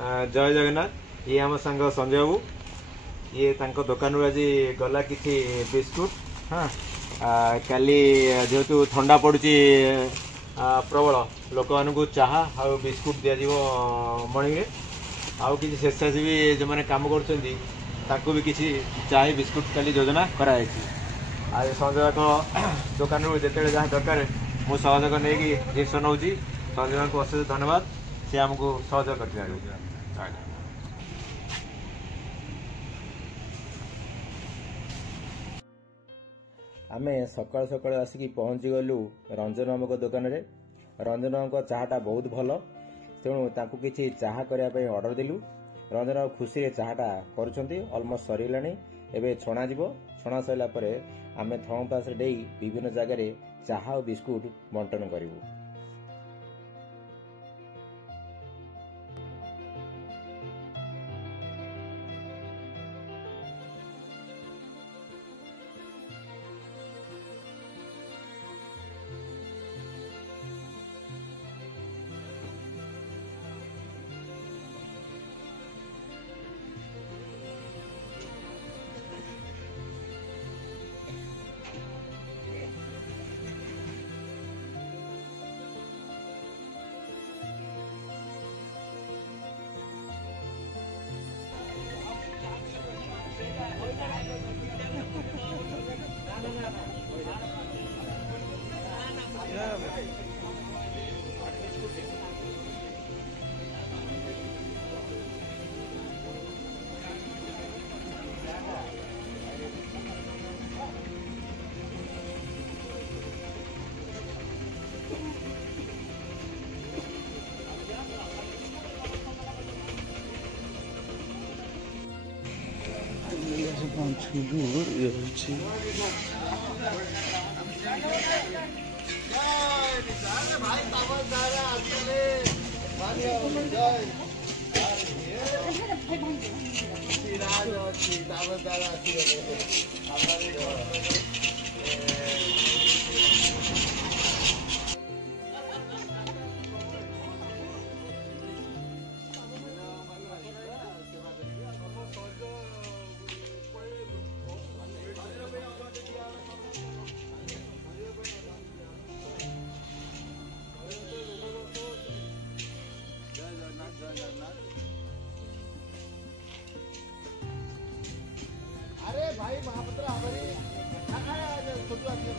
जय जगन्नाथ। ये आम सांग संजय बाबू, ये तांको दुकान आज गला किसी बिस्कुट। हाँ, काली जेहेतु ठंडा पड़ुची प्रबल लोक मानू चाहा आ बिस्कुट दि मर्णिंग रे आउ कि स्वेच्छासेवी जो मैंने कम कर भी किसी चाय बिस्कुट काली योजना कराई। संजय दुकान जिते जहाँ दरकार मु सहयोग नहीं जिस नौ संजय को अशेष धन्यवाद। सी आमको सहयोग कर आमे सकाल सकाल आसिक पहुँची गलु रंजन नामक दुकान रे। रंजन नामक चाहाटा बहुत भल, तेणु तांको किसी चाहा करने ऑर्डर देलु। रंजन खुशी रे चाहाटा करुछंती, ऑलमोस्ट सरीलानी। एबे छणा जीवो, छणा सैला परे आमे थम पास रे विभिन्न जगह रे चाहा और बिस्कुट बंटन करिवु। अरे भाई महापत्र हमारी छोटू आती है।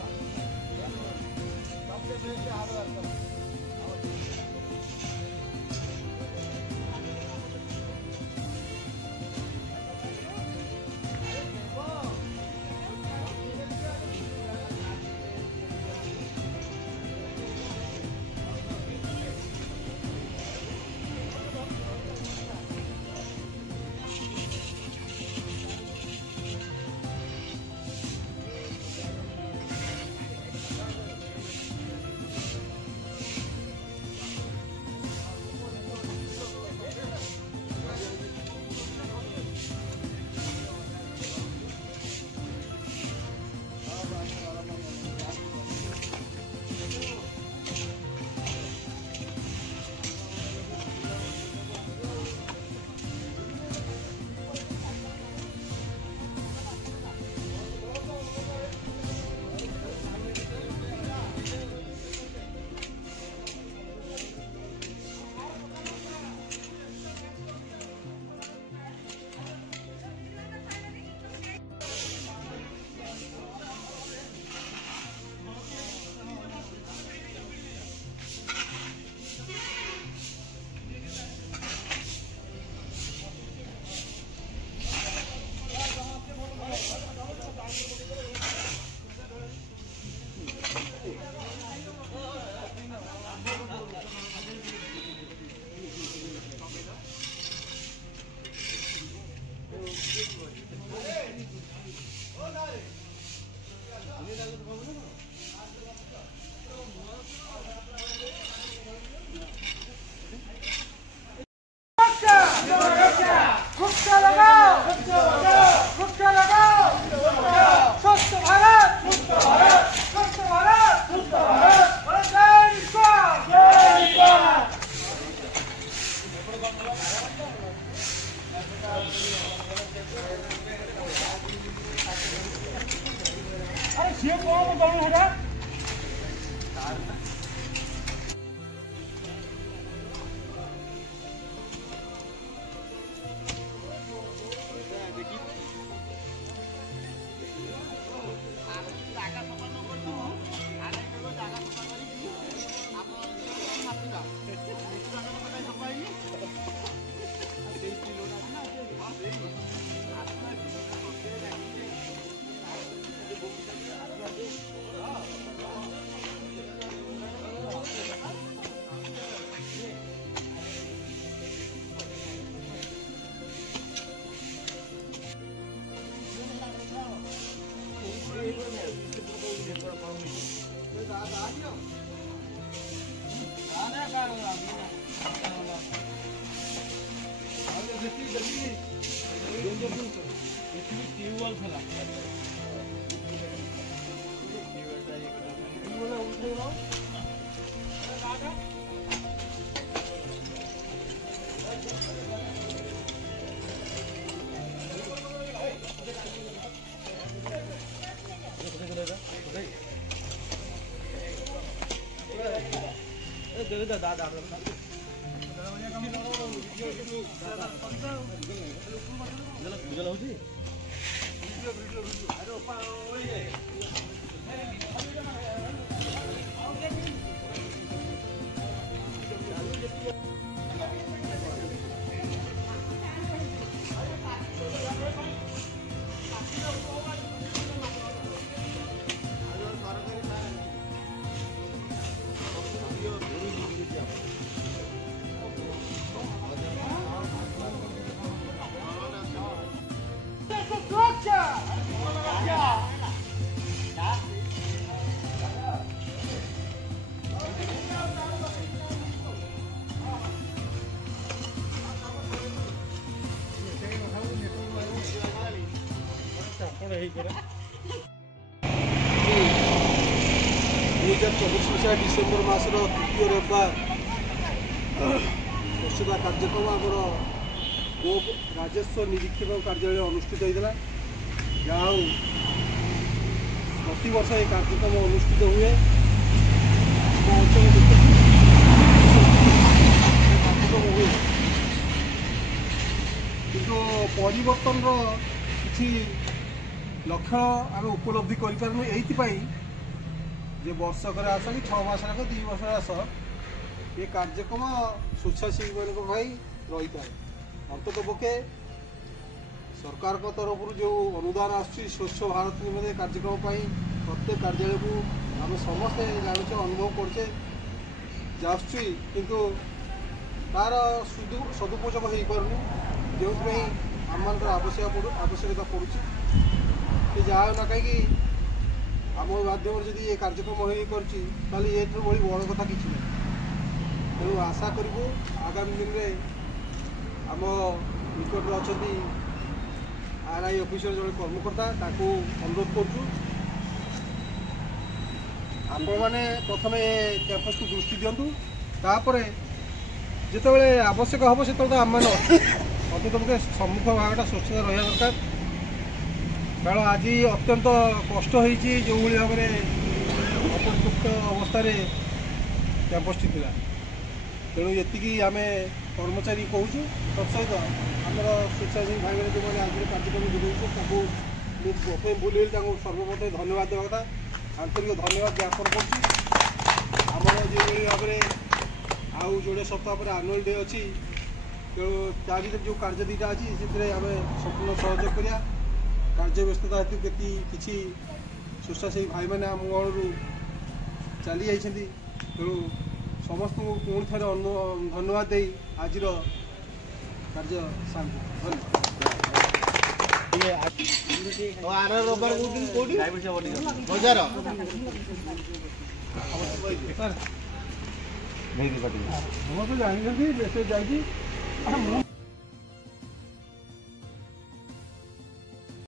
डिसेम्बर मासर तृतीय रविवार स्वच्छता कार्यक्रम आमर गो राजस्व निरीक्षक कार्यालय अनुष्ठित होता जहाँ प्रति वर्ष ये कार्यक्रम अनुष्ठित हुए हुए किंतु परिवर्तन किसी लक्ष्य आम उपलब्धि करूँ ये जे वर्षक आस कि 6 मास 2 वर्ष आस ये कार्यक्रम स्वेच्छासेवी मान रही था अंतत पक्षे सरकार तरफ जो अनुदान आसूँ स्वच्छ भारत निम्ते कार्यक्रम प्रत्येक कार्यालय को आम समस्ते जानचे अनुभव करचे किंतु तार सदुपयोग हो पारनी जो आम आवश्यकता पड़ुची जहाँ ना कहीं आम माध्यम जदि ये कार्यक्रम हो बड़ी बड़ कथा कि तेणु आशा करूँ आगामी दिन में आम निकट अच्छा आरआई ऑफिसर जो कर्मकर्ता अनुरोध करूँ आप मैंने प्रथम कैंपस को दृष्टि दिंतु तापर जिते आवश्यक हम से आम मैंने अत्यंत सम्मुख भागटा स्वच्छता रहा दरकार कारण आज अत्यंत कष्ट होती जो भाव में अपरितुक्त अवस्था कैंपस टी तेणु ये आम कर्मचारी कहूँ तत्सहित आमर स्वेच्छासेवी भाई मैंने जो आज कार्यक्रम जोड़े भूल सर्वप्रथम धन्यवाद देवा कथा आंतरिक धन्यवाद ज्ञापन करमर जो भाव में आउ जोड़े सप्ताह पर आनुआल डे अच्छी तेणु ता जो कार्य दीटा अच्छी से आम संपूर्ण सहयोग करा कार्य व्यस्तता हेतु किसी स्वेच्छासेवी भाई मैंने आम गणु चली जाइए तेणु समस्त को पुणी थे धन्यवाद दे आज कार्य शांति तो जानते